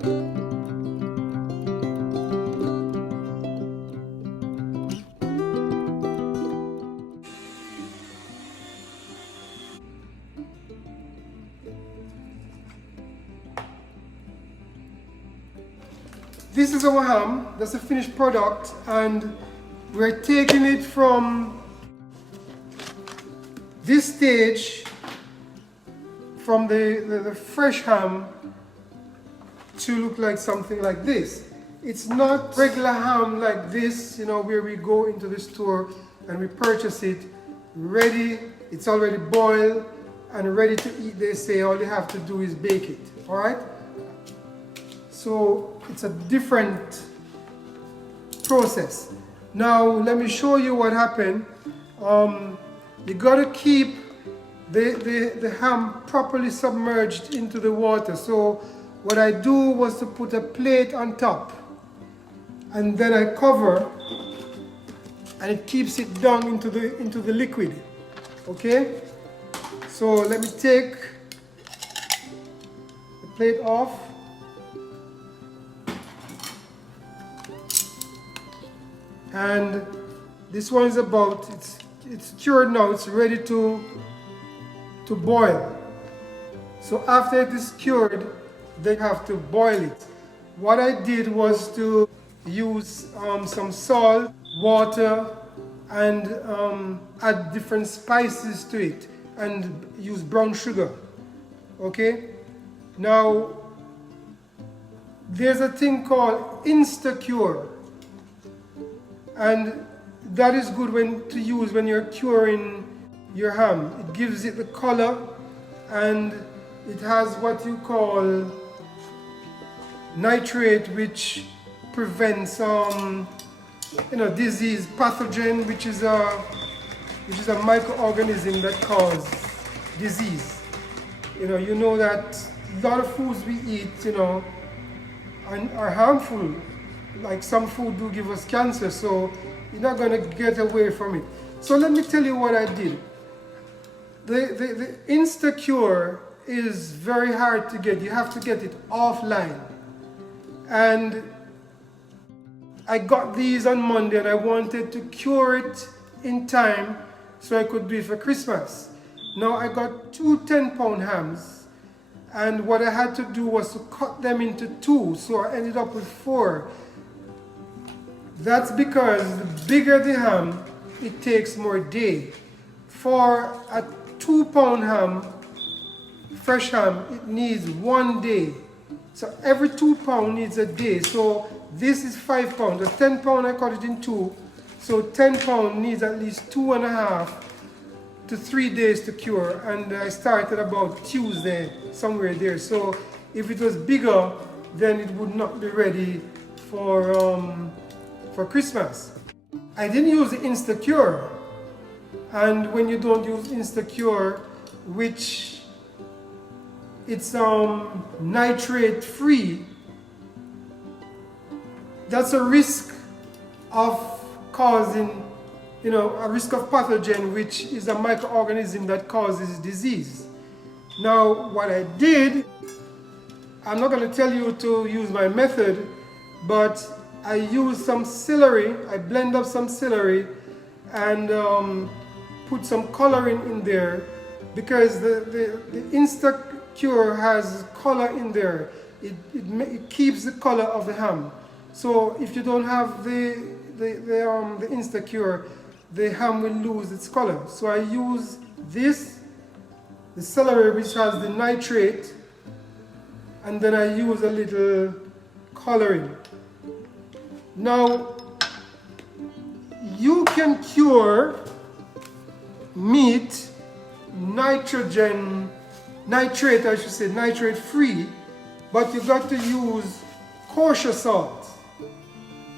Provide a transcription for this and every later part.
This is our ham, that's the finished product, and we're taking it from this stage, from the fresh ham, to look like something like this. It's not regular ham like this, you know, where we go into the store and we purchase it ready, it's already boiled and ready to eat. They say all you have to do is bake it, all right? So it's a different process. Now let me show you what happened. You gotta keep the ham properly submerged into the water. So what I do was to put a plate on top, and then I cover, and it keeps it down into the liquid. Okay? So let me take the plate off. And this one is about, it's cured now, it's ready to boil. So after it is cured, they have to boil it. What I did was to use some salt, water, and add different spices to it, and use brown sugar. Okay? Now, there's a thing called insta-cure. And that is good to use when you're curing your ham. It gives it the color, and it has what you call nitrate, which prevents disease, pathogen, which is a microorganism that causes disease. You know that a lot of foods we eat, are harmful. Like some food do give us cancer, so you're not going to get away from it. So let me tell you what I did. The insta-cure is very hard to get. You have to get it offline. And I got these on Monday, and I wanted to cure it in time so I could do it for Christmas. Now I got two 10-pound hams, and what I had to do was to cut them into two, so I ended up with 4. That's because the bigger the ham, it takes more day. For a 2-pound ham, fresh ham, it needs 1 day. So every 2 pounds needs a day. So this is 5 pounds. The 10 pound I cut it in 2. So 10 pounds needs at least 2.5 to 3 days to cure. And I started about Tuesday, somewhere there. So if it was bigger, then it would not be ready for Christmas. I didn't use the insta-cure, and when you don't use insta-cure, which it's nitrate free, that's a risk of causing, a risk of pathogen, which is a microorganism that causes disease. Now what I did, I'm not going to tell you to use my method, but I use some celery. I blend up some celery and put some coloring in there, because the insta-cure has color in there. It keeps the color of the ham. So if you don't have the insta-cure, the ham will lose its color. So I use this, the celery, which has the nitrate, and then I use a little coloring. Now, you can cure meat nitrate free, but you got to use kosher salt.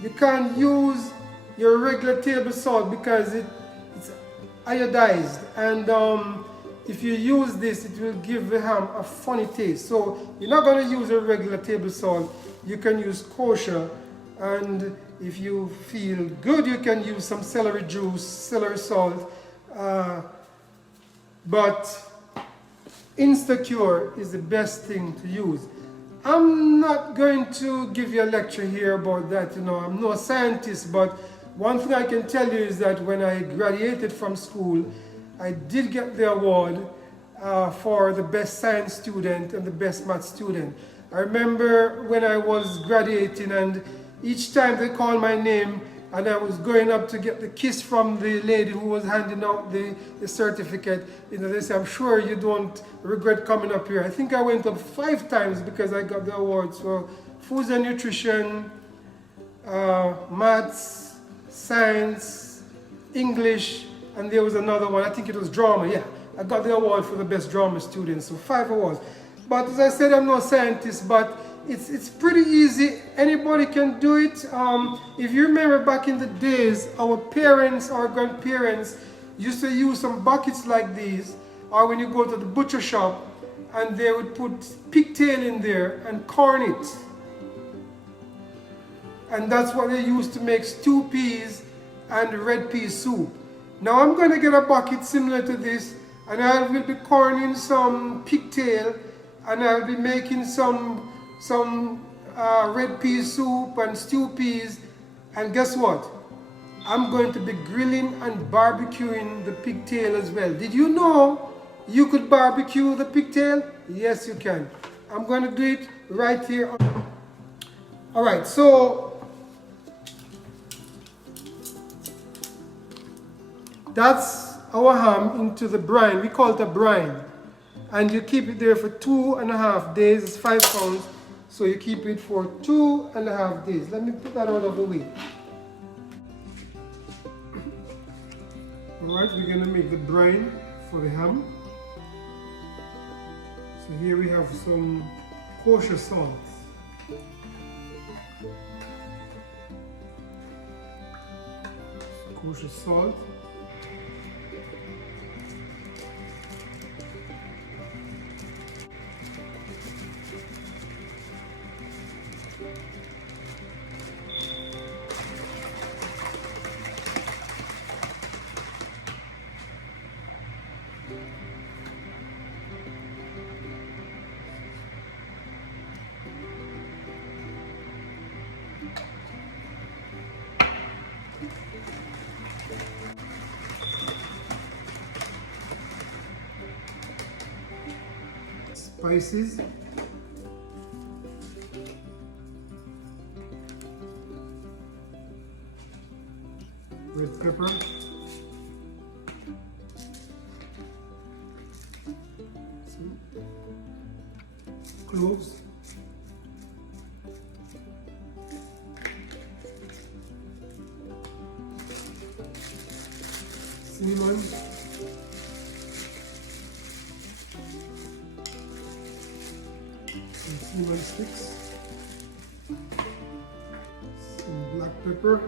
You can't use your regular table salt because it's iodized, and if you use this, it will give the ham a funny taste. So you're not going to use a regular table salt. You can use kosher. And if you feel good, you can use some celery juice, celery salt. But insta-cure is the best thing to use. I'm not going to give you a lecture here about that, I'm no scientist, but one thing I can tell you is that when I graduated from school, I did get the award for the best science student and the best math student. I remember when I was graduating, and each time they called my name and I was going up to get the kiss from the lady who was handing out the certificate, they say, I'm sure you don't regret coming up here. I think I went up 5 times because I got the awards for foods and nutrition, maths, science, English, and there was another one, I think it was drama, yeah. I got the award for the best drama student, so 5 awards. But as I said, I'm no scientist, but it's pretty easy. Anybody can do it. If you remember back in the days, our parents, our grandparents used to use some buckets like these, or when you go to the butcher shop, and they would put pigtail in there and corn it. And that's what they used to make stew peas and red pea soup. Now I'm going to get a bucket similar to this, and I will be corning some pigtail, and I'll be making some red pea soup and stew peas, and guess what? I'm going to be grilling and barbecuing the pigtail as well. Did you know you could barbecue the pigtail? Yes, you can. I'm going to do it right here. All right, so that's our ham into the brine. We call it a brine. And you keep it there for 2.5 days. It's 5 pounds. So you keep it for 2.5 days. Let me put that out of the way. Alright, we're going to make the brine for the ham. So here we have some kosher salt. Kosher salt. Spices, red pepper, some cloves, cinnamon, cinnamon sticks, some black pepper,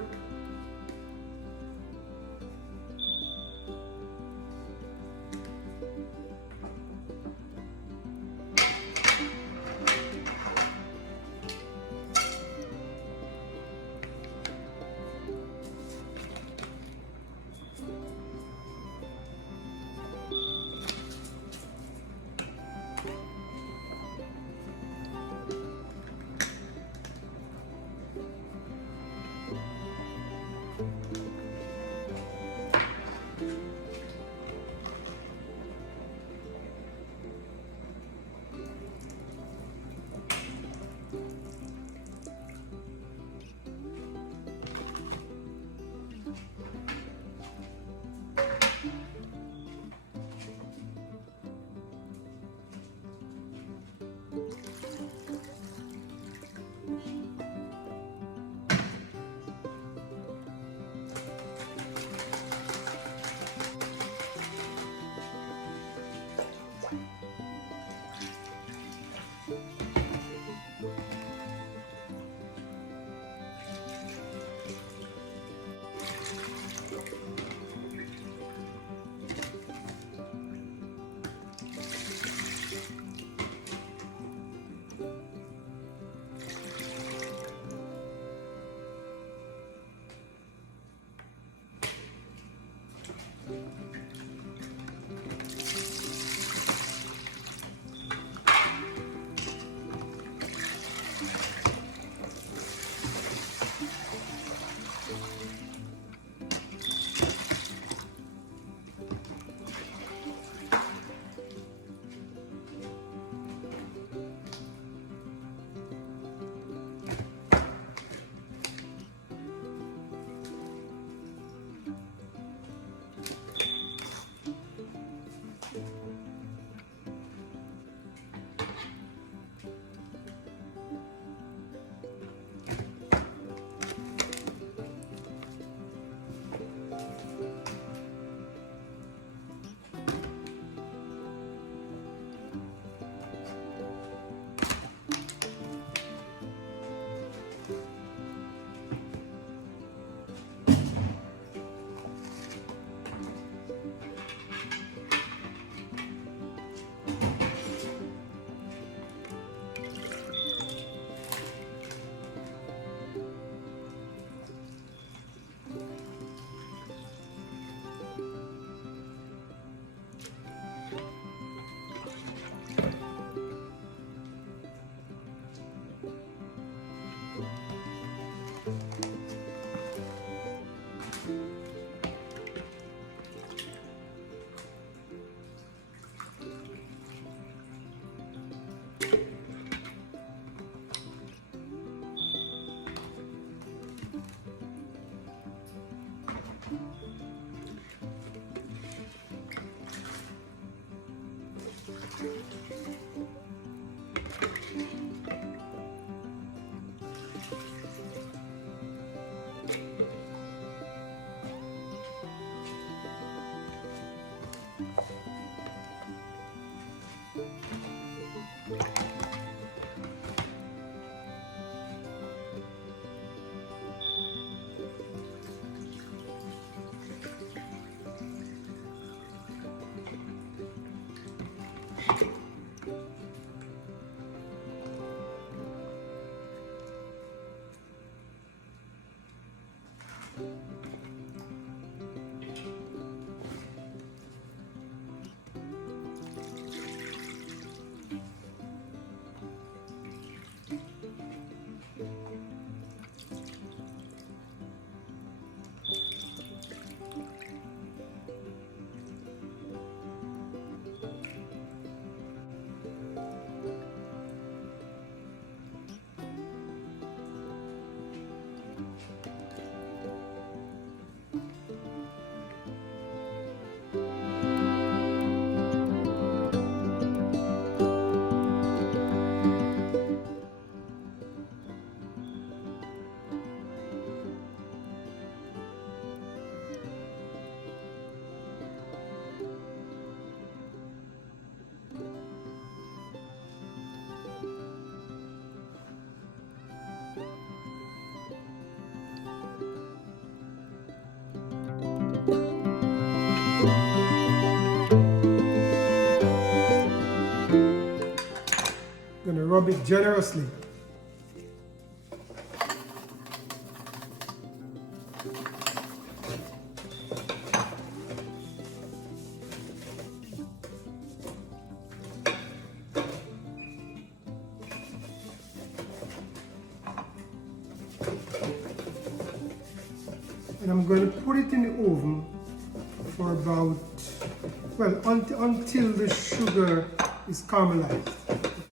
Gonna rub it generously. And I'm going to put it in the oven for about, well, until the sugar is caramelized.